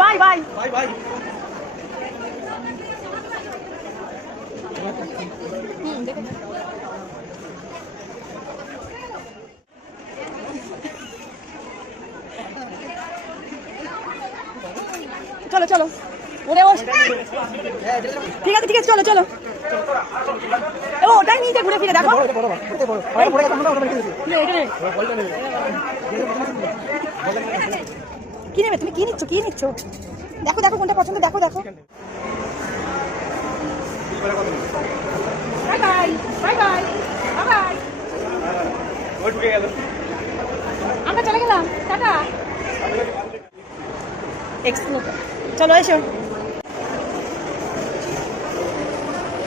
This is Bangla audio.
Bye bye bye bye. চলো চলো ওরে ও ঠিক আছে চলো চলো ওটাই নিচে ঘুরে ফিরে দেখো কি নেবে তুমি? কি নিচ্ছ দেখো দেখো কোনটা পছন্দ, দেখো দেখো। Bye bye bye bye bye. আমরা চলে গেলাম, টাটা। এক্সপ্লোর চলো এসো।